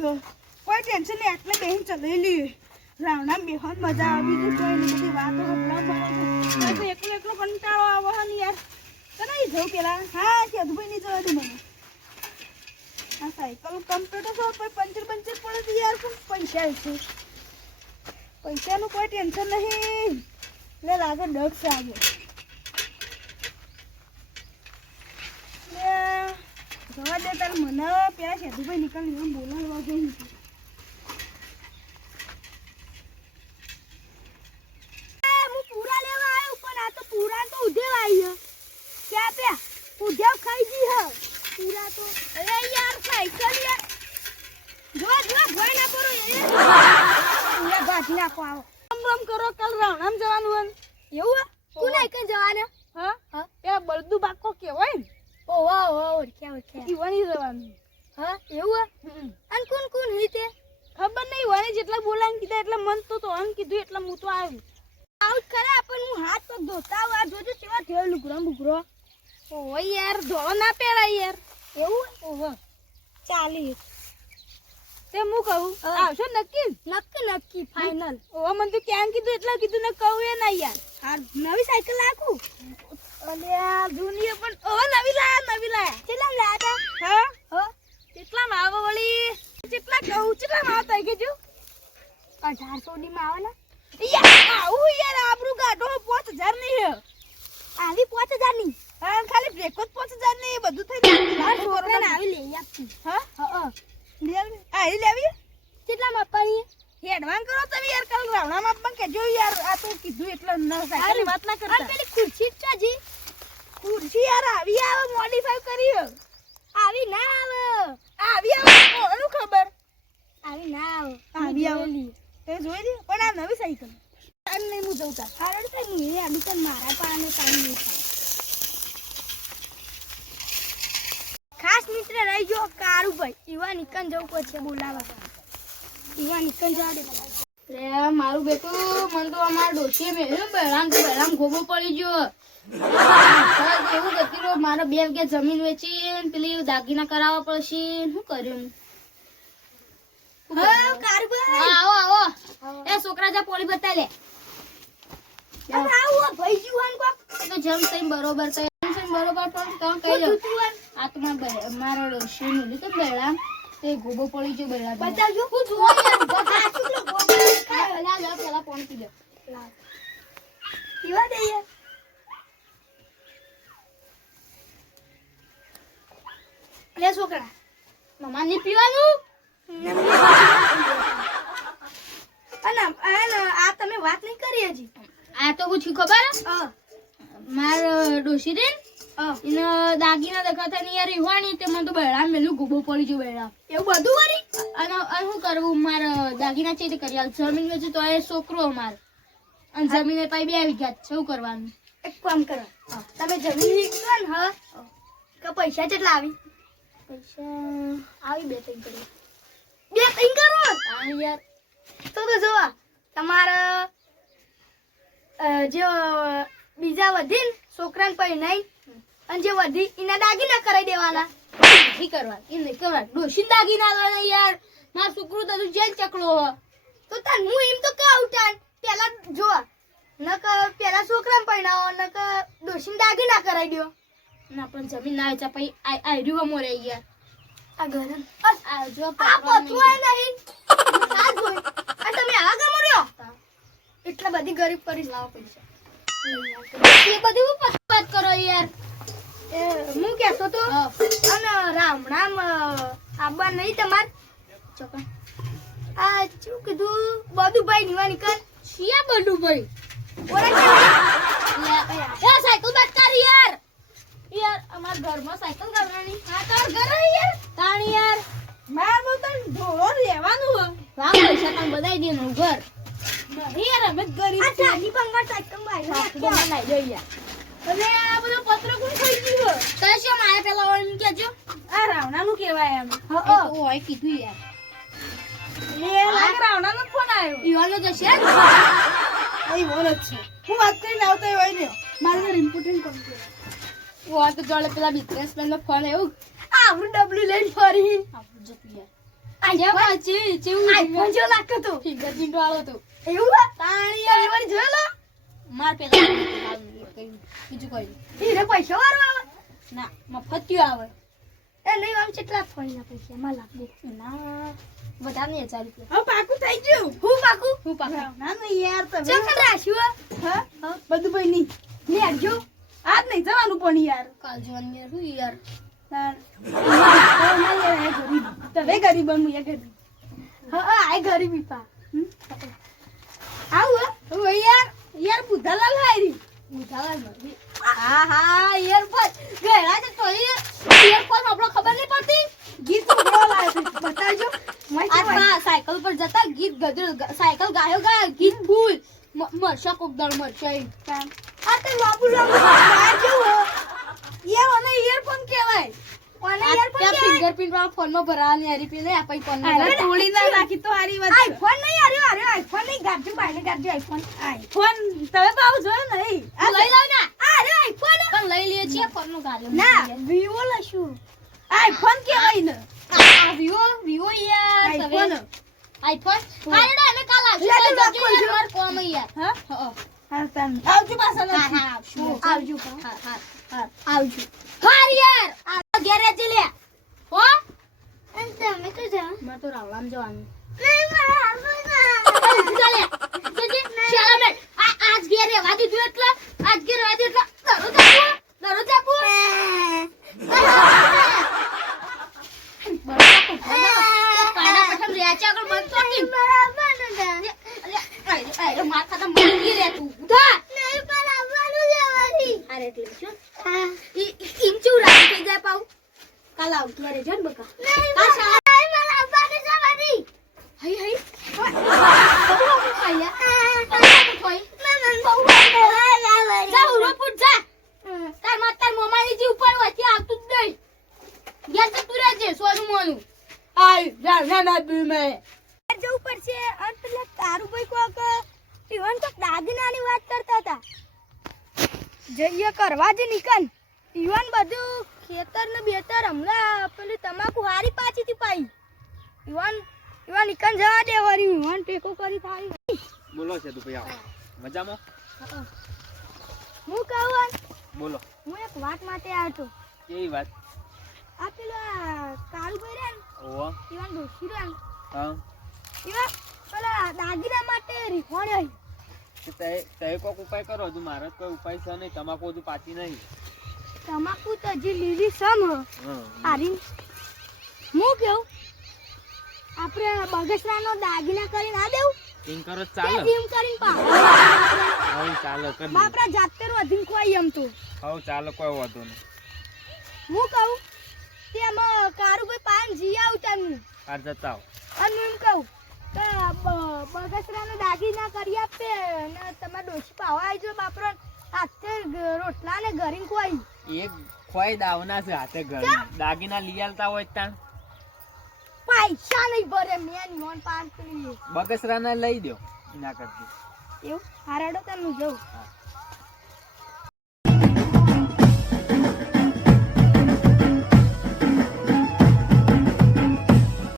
ગયું કોઈ ટેન્શન નહીં આટલે બેહીને ચલાવી લઈએ રાવણા બેહન મજા આવી તો કોઈ નહીં બધી વાતો હમણાં બરાબર એકલો એકલો કંટાળો આવે ને યાર તો નહીં જવું પેલા હા કેદુભાઈ નહીં જવા દે મને આ સાયકલ કમ્પ્યુટર તો કોઈ પંચર પડે તો યાર પણ પૈસા છે પૈસાનું કોઈ ટેન્શન નહીં લે લાગે ડગ છે આજે જવા દે તારે મને પેલા સેતુભાઈ નીકળી બોલાવવા જઈ હું પૂરા લેવા આવ્યો પણ આ તો પૂરા તો ઉધેવ આવી ક્યાં પે ઉધેવ ખાઈ ગઈ હ પૂરા તો અરે યાર સાયકલ યાર જો ભોય ના કરો પૂરા ગાડી નાખો આવો રમ કરો કાલ રાવણામ જવાનું હન એવું કોને કઈ જવાના હા એ બળદુ બાકો કેવાય ને ઓહો ઓળખ્યા ઈવાની જવાનું હા એવું અને કોણ હી તે ખબર નહીં ઈવાની જેટલા બોલાઈને કીધા એટલે મન તો અન કીધું એટલે હું તો આવ્યું આઉટ ખરા પણ હું હાથ પગ ધોતા આ જોજો કેવા થયો લુગરો ઓય યાર ધોળો ના પહેરાય યાર એવું ઓહો ચાલી તે હું કહું આવશો નક્કી ફાઇનલ ઓહો મને તો ક્યાં કીધું એટલે કીધું ને કહું એ ના યાર હા નવી સાયકલ લાખું અલ્યા જૂની પણ ઓહો નવી લાયા કેટલા લાયા હા કેટલામાં આવે વળી કેટલા કહું કેટલામાં આવતા કેજો 1800 ની માં આવે ને યાર આવું યાર આપણું ગાડો 5000 ની હે આવી 5000 ની હા ખાલી બ્રેક જ 5000 ની બધું થઈ જાય છોકરાને આવી લઈ આપતી હા લેવી લેવી કેટલામાં આપવાની એડવાન્સ કરો તમે યાર કાલ રાવણામાં આપવા કેજો યાર આ તો કીધું એટલે ન સાયકલની વાત ના કરતા પેલી ખુરશી ચાજી ખુરશી યાર આવી આવે મોડિફાઈ કરી આવી ના આવે કોનું ખબર આવી ના આવે તે જોઈ લે પણ આ નવી સાયકલ ટાઈમ નહીં હું જઉતા હારડ તો હું એ આડું તો મારા પાને ટાઈમ નહીં ખાસ મિત્ર રહી જો કારુભાઈ ઈવા નિકન જવું પડશે બોલાવા ઈવા નિકન જવા દે રે મારું બેટું મન તો અમાર ડોશીએ મેલ્યો બહેરામ ગોબો પડી ગયો એવું ગતિરો મારો 2 વીઘા જમીન વેચી પેલી દાગીના કરાવવા પડશે શું કર્યું હા કારુભાઈ આવો એ છોકરા જા પોળી બતા લે આવો ભાઈ જીવન કો તો જમ સઈ બરોબર તો બરોબર પણ કામ કહી દો આ તો મારો ડોશી મેલ્યો તો બહેરામ તે ગોબો પડી ગયો બહેરામ બતાવજો હું જોઈ યાર બતા ચુકલો ગોબો લા પેલા ફોન પી લે પીવા દે યાર લે છોકરા મમ્મા ની પીવાનું અને આ તમે વાત નહીં કરી હજી આ તો પૂછી ખબર માર ડોશી રે ઇને દાગીના દેખાતા ની યાર ઈવાની તે મને તો બહેરામ મેલું ગોબો પડી ગયો બહેરામ એવું બધું વરી અને શું કરવું માર દાગીના ચેત કરી આલ જમીન વેચી તો એ છોકરો માર અને જમીને પાઈ 2 વીઘા શું કરવાનું એક કામ કરો તમે જમીન વેચો ને કે પૈસા કેટલા આવી પૈસા આવી 2-3 કરી 2-3 કરો હા યાર તો જોવા તમારા જે બીજા વધી ને છોકરાને પઈ નહીં અને જે વધી એના દાગીના કરાઈ દેવાના નહીં કરવા એ નહીં કરવા ડોશી દાગીના આલવાના યાર માર છોકરું તો જેલ ચકડો તો તાન હું એમ તો કહું તાન પેલા જો નક પેલા છોકરાને પૈણાવો નક ડોશી દાગીના કરાઈ દો ના પણ જમીન ના વેચા પછી આયરું હમો રહી ગયા આ ઘર આ જો આ પતવાય નહીં આ જોઈ આ તમે આ ગમો રહ્યો એટલા બધી ગરીબ કરી લાવો પૈસા એ બધું વાત કરો યાર એ હું કહેતો તો અને રામણામ આબા નહીં તમાર ચોકા આ શું કીધું બદુભાઈ નિવાની કર શિયા બદુભાઈ ઓરે એ સાયકલ બાત કર યાર અમાર ઘરમાં સાયકલ ગાવરાની હા તાર ઘર યાર તાણી યાર માર બોતન ઢોર લેવાનું હો વા પૈસા તને બધાઈ દેનું ઘર નહીં યાર અમે ગરીબ આ સાની બંગાર સાયકલ બાઈ નાઈ દો યાર અરે આ બધો પત્ર કોણ થઈ ગયો કશે મારે પેલા ઓમ કેજો આ રાવણાનું કહેવાય એમ તો ઓય કીધું યાર લે લાગ રાવણાનો ફોન આવ્યો ઈવાનો તો છે એ બોલ છે હું વાત કરીને આવતો હોય ને મારે ઇમ્પોર્ટન્ટ કામ છે ઓ તો જોડે પેલા બિઝનેસમેન નો ફોન આવ્યો આપણું ડબલ્યુ લઈને ફરી આપણું જતું યાર આઈફોન જેવો લાગતો તો ફિંગરપ્રિન્ટ વાળો તો એવું હે? તાણી યાર એવાની જોયેલો માર પેલા બીજું કોઈ હીરે પૈસા વાળો આવે ના મફતિયું આવે એ નહીં આમ કેટલા ફોઈના પૈસા માં લાખ દે ના વધારે નહીં 1000 રૂપિયા હવે પાકું થઈ ગયું હું પાકું ના ના યાર તમે ચકર રાખ્યું હા બધું ભાઈ નહીં લે આવજો આજ નહીં જવાનું પણ યાર કાલ જવાની શું યાર તમે ગરીબ હું એ ગરીબ હા આ ગરીબી પા આવું હે યાર બુધાલાલ હારી બુધાલાલ હા ઈયરફોન ગેડા છે તો ઈયરફોન આપણો ખબર નહીં પડતી ગીત બતાવજો આ સાયકલ પર જતા ગીત ગજર સાયકલ ગાયો ગીત ફૂલ મરશા કોકદાર મરશા આ તો લાબુ કેવું એ મને ઈયરફોન કહેવાય કોને ઈયરફોન ત્યાં ફિંગરપ્રિન્ટ વાળા ફોનમાં ભરાવાની હારી પીને આપઈ ફોન અરે તોડી ના નાખી તો હારી વાત આઈફોન નહીં અરે આઈફોન નહીં ગાજુ બાઈને ગાજુ આઈફોન તમે પાવ જોયો નહીં લઈ લાવ ને અરે આઈફોન પણ લઈ લઈએ છીએ ફોન નું ગાલે ના વિવો લશું આઈફોન કેવાય ને વિવો યાર આઈફોન આઈફોન હારે ના અમે કાલ આવશું માર કોમ યાર હા હા આવજો પાછા આવજો આવજો હાર યાર આ ગેરેજ લે હો તમે તો જા માર તો રાવલામ જવાનું નહીં મારા હાલમાં ચાલે જજી ચાલે મે આજ ઘેર રહેવા દીધું એટલે આજ ઘેર રહેવા દીધું એટલે દરો ચાપુ પાડા પઠમ રે ચાકર બંધ તો કી અરે માર ખાતા મરી રે તું ઉધા નહીં પણ આવવાનું જવાની અરે એટલે શું ઇંચુ રાઈ થઈ જાય પાઉ કાલ આવ ક્યારે જન બકા કા શાળા નહીં પણ આવવાનું જવાની હઈ હઈ બહુ ખાયા કોઈ મમ્મી બહુ ખાવા જા ઉરોપુર જા તાર મોમાની જી ઉપર હોય ત્યાં આવતું જ નહીં ઘેર જતું રહેજે સોનું મોનું આય ના બી મે જવું પડશે અને પેલા તારુભાઈ કોક ઈવન કોક દાગીનાની વાત કરતા હતા જઈએ કરવા જ નીકળ ઈવન બધું ખેતર ને બેતર હમણાં પેલી તમાકુ હારી પાછીથી પાઈ ઈવન નીકળ જવા દે વરી ઈવન ટેકો કરી થાળી બોલો છે તું ભાઈ મજામાં હું કહું બોલો હું એક વાત માટે આવ્યો કેવી વાત આ પેલા કારુભાઈ રે ઓવા ઈવન ડોસી રે હા ઈવન પેલા દાગીના માટે રીફોણ આવી તે કોક ઉપાય કરો હજુ મારે કોઈ ઉપાય છે નહીં તમાકુ હજુ પાછી નહીં તમાકુ તો હજી લીલી સમ હારી હું કેવું આપણે બગસરાનો દાગીના કરીને આ દેવું એમ કરો ચાલે એમ કરીને પા હવે ચાલો કરી બાપરા જાતે વધીને કોઈ એમ તો હવે ચાલો કોઈ વાંધો નહીં હું કહું તે આમાં કારુભાઈ પાન જી આવતા હું આ જતા આવો અને હું એમ કહું કે બગસરાનો દાગીના કરી આપે ને તમે ડોસી પાવા આવજો બાપરો હાથે રોટલા ને ઘરી કોઈ એક ખોઈ દાવના છે હાથે ઘર દાગીના લઈ આલતા હોય ત્યાં પૈસા નહીં ભરે મેં નોન પાન પેલી બગસરાના લઈ દો એના કરતી એવું હારાડો તમે જવું હા